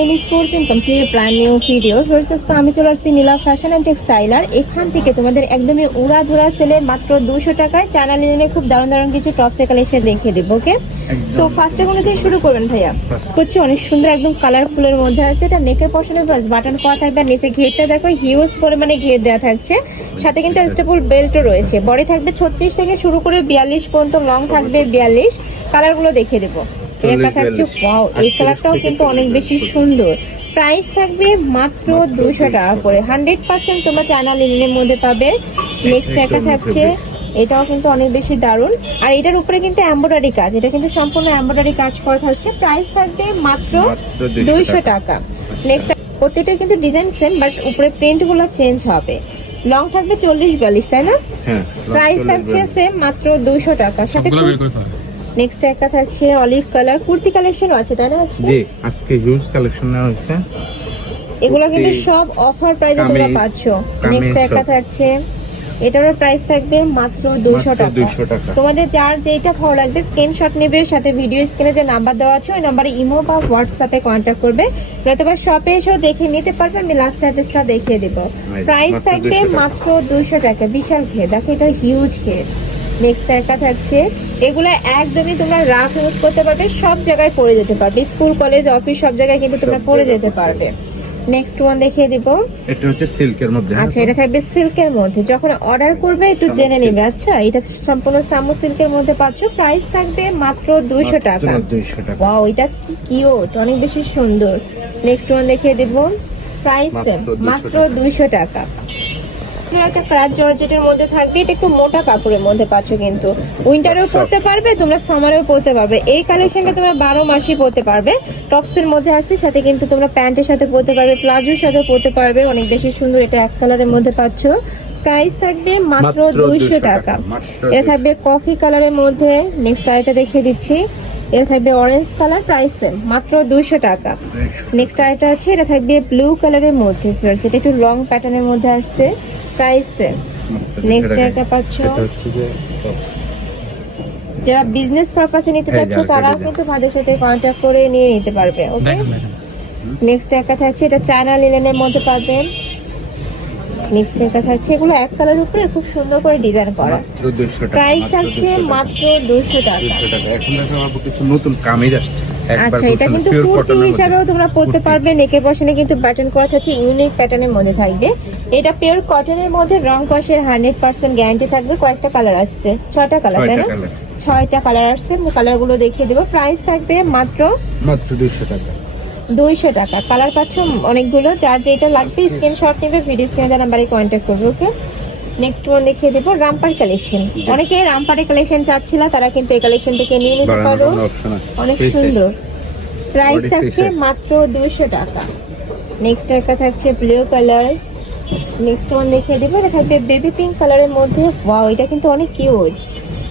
Shine Sporting complete brand new video versus আমি চলে আসছি নীলা ফ্যাশন এন্ড টেক্সটাইলার। এখান থেকে তোমাদের একদমই উড়াধুরা সেলে মাত্র 200 টাকায় চায়না লিনেনে খুব দারুণ দারুণ কিছু টপস কালেকশন দেখিয়ে দেবো। ওকে, তো ফার্স্টে কোনো দিন শুরু করবেন ভাইয়া। হচ্ছে অনেক সুন্দর একদম কালারফুলের মধ্যে আসছে। এটা নেকের পশনে ফার্স্ট বাটন করা থাকবে আর নিচে ঘেরটা দেখো হিউজ পরিমাণে ঘের দেওয়া থাকছে, সাথে কিন্তু স্টেপল বেল্টও রয়েছে। বডি থাকবে 36 থেকে শুরু করে 42 পর্যন্ত, লং থাকবে 42। কালারগুলো দেখিয়ে দেবো। এটা থাকছে ওয়াও, এই কালারটাও কিন্তু অনেক বেশি সুন্দর। প্রাইস থাকবে মাত্র 200 টাকা করে। 100% তোমরা চায়না লিনেনের মধ্যে পাবে। নেক্সট একটা থাকছে, এটাও কিন্তু অনেক বেশি দারুণ। আর এটার উপরে কিন্তু এমব্রয়ডারি কাজ, এটা কিন্তু সম্পূর্ণ এমব্রয়ডারি কাজ করা থাকছে। প্রাইস থাকবে মাত্র 200 টাকা। নেক্সট প্রত্যেকটা কিন্তু ডিজাইন সেম, বাট উপরে প্রিন্ট গুলো চেঞ্জ হবে। লং থাকবে 40-42, তাই না? প্রাইস থাকছে সেম মাত্র 200 টাকা। সাথে নেক্সট একটা থাকছে অলিভ কালার কুর্তি কালেকশন আছে, তাই না? জি, আজকে হিউজ কালেকশন নেওয়া হয়েছে। এগুলো কিন্তু সব অফার প্রাইসে তোমরা পাচ্ছ। নেক্সট একটা থাকছে, এটারও প্রাইস থাকবে মাত্র 200 টাকা। তোমাদের যার যেটা ভালো লাগবে স্ক্রিনশট নেবে, সাথে ভিডিও স্ক্রিনে যে নাম্বার দেওয়া আছে ওই নাম্বারে ইমো বা হোয়াটসঅ্যাপে কন্ট্যাক্ট করবে, নয়তো শপে এসেও দেখে নিতে পারবে। আমি লাস্ট অ্যাড্রেসটা দেখিয়ে দেব। প্রাইস থাকবে মাত্র 200 টাকা। বিশাল ঘের, দেখো এটা হিউজ ঘের। নেক্সট একটা থাকছে, এগুলো একদমই তোমরা রাফ ইউজ করতে পারবে, সব জায়গায় পরে যেতে পারবে, স্কুল কলেজ অফিস সব জায়গায় কিন্তু তোমরা পরে যেতে পারবে। নেক্সট ওয়ান দেখিয়ে দিব, এটা হচ্ছে সিল্কের মধ্যে। আচ্ছা, এটা থাকবে সিল্কের মধ্যে। যখন অর্ডার করবে একটু জেনে নেবে। আচ্ছা, এটা সম্পূর্ণ সামু সিল্কের মধ্যে পাচ্ছ। প্রাইস থাকবে মাত্র 200 টাকা। ওয়াও, এটা কি কিউট, অনেক বেশি সুন্দর। নেক্সট ওয়ান দেখিয়ে দিব, প্রাইস মাত্র 200 টাকা। একটা ক্র্যাপ জর্জেটের মধ্যে থাকবে, এটা একটু মোটা কাপড়ের মধ্যে পাচ্ছ, কিন্তু উইন্টারেও পরতে পারবে তোমরা, সামারেও পরতে পারবে। এই কালেকশনটা তোমরা 12 মাসই পরতে পারবে। টপসের মধ্যে আসছে, সাথে কিন্তু তোমরা প্যান্টের সাথে পরতে পারবে, প্লাজোর সাথে পরতে পারবে। অনেক বেশি সুন্দর, এটা এক কালারের মধ্যে পাচ্ছ। প্রাইস থাকবে মাত্র 200 টাকা। এটা থাকবে কফি কালারের মধ্যে। নেক্সট আরেকটা দেখিয়ে দিচ্ছি, এটা থাকবে অরেঞ্জ কালার, প্রাইস সেম মাত্র 200 টাকা। নেক্সট আরেকটা আছে, এটা থাকবে ব্লু কালারের মধ্যে, এটা একটু লং প্যাটার্নের মধ্যে আসছে। Price same. নেক্সট একটা পাচ্ছ, যারা বিজনেস পারপাসে নিতে চাচ্ছ তারাও কিন্তু আমাদের সাথে কন্ট্যাক্ট করে নিয়ে নিতে পারবে। ওকে, নেক্সট একটা থাকছে, এটা চায়না লিনেনের মধ্যে পাবেন। নেক্সট একটা থাকছে, এগুলো এক কালারের উপরে খুব সুন্দর করে ডিজাইন করা। প্রাইস থাকছে মাত্র 200 টাকা। এখন দেখো আবার কিছু নতুন কামিজ আসছে। আচ্ছা, এটা কিন্তু কুর্তি হিসাবেও তোমরা পরতে পারবে। নেকের পশনে কিন্তু প্যাটার্ন করা থাকছে, ইউনিক প্যাটার্নের মধ্যে থাকবে। এটা পিওর কটনের মধ্যে, রং কষের 100% গ্যারান্টি থাকবে। কয়েকটা কালার আসছে, 6টা কালার, তাই না? 6টা কালার আসছে, কালারগুলো দেখিয়ে দেবো। প্রাইস থাকবে মাত্র 200 টাকা। 200 টাকা। কালার পাচ্ছ অনেকগুলো, যার যেটা লাগবে স্ক্রিনশট নেবে, ভিডিও স্ক্রিনে নাম্বারে কন্ট্যাক্ট করবে। ওকে, নেক্সট ওয়ান দেখিয়ে দেবো রামপার কালেকশন। অনেকে রামপারের কালেকশন চাচ্ছিল, তারা কিন্তু এই কালেকশন থেকে নিয়ে নিতে পারো। অনেক সুন্দর। প্রাইস থাকছে মাত্র 200 টাকা। নেক্সট একটা থাকছে ব্লু কালার। নেক্সট ওয়ান দেখিয়ে দেবো, এটা থাকবে বেবি পিঙ্ক কালারের মধ্যে। ওয়াও, এটা কিন্তু অনেক কিউট।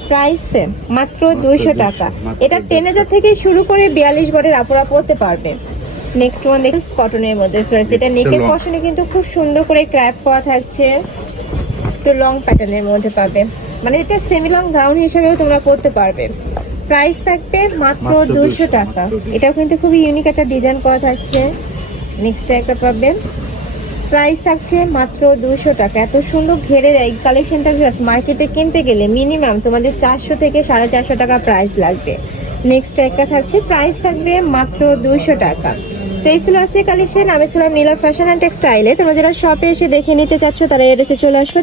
প্রাইস মাত্র 200 টাকা। এটা 10,000 থেকে শুরু করে 42 বডির আপুরা পরতে পারবে। নেক্সট ওয়ান দেখুন কটনের মধ্যে, এটা নেকের পশনে কিন্তু খুব সুন্দর করে ক্র্যাপ করা থাকছে, একটু লং প্যাটার্নের মধ্যে পাবে, মানে এটা সেমি লং গাউন হিসেবেও তোমরা পরতে পারবে। প্রাইস থাকবে মাত্র 200 টাকা। এটাও কিন্তু খুবই ইউনিক একটা ডিজাইন করা থাকছে। নেক্সট একটা পাবেন, প্রাইস থাকছে মাত্র 200 টাকা। এত সুন্দর ঘেরের এই কালেকশনটা মার্কেটে কিনতে গেলে মিনিমাম তোমাদের 400 থেকে 450 টাকা প্রাইস লাগবে। নেক্সট একটা থাকছে, প্রাইস থাকবে মাত্র 200 টাকা। তো এই ছিল আজকে কালেকশন। আমি ছিলাম নীলা ফ্যাশন অ্যান্ড টেক্সটাইলে। তোমরা যারা শপে এসে দেখে নিতে চাচ্ছ তারা এড্রেসে চলে আসবে।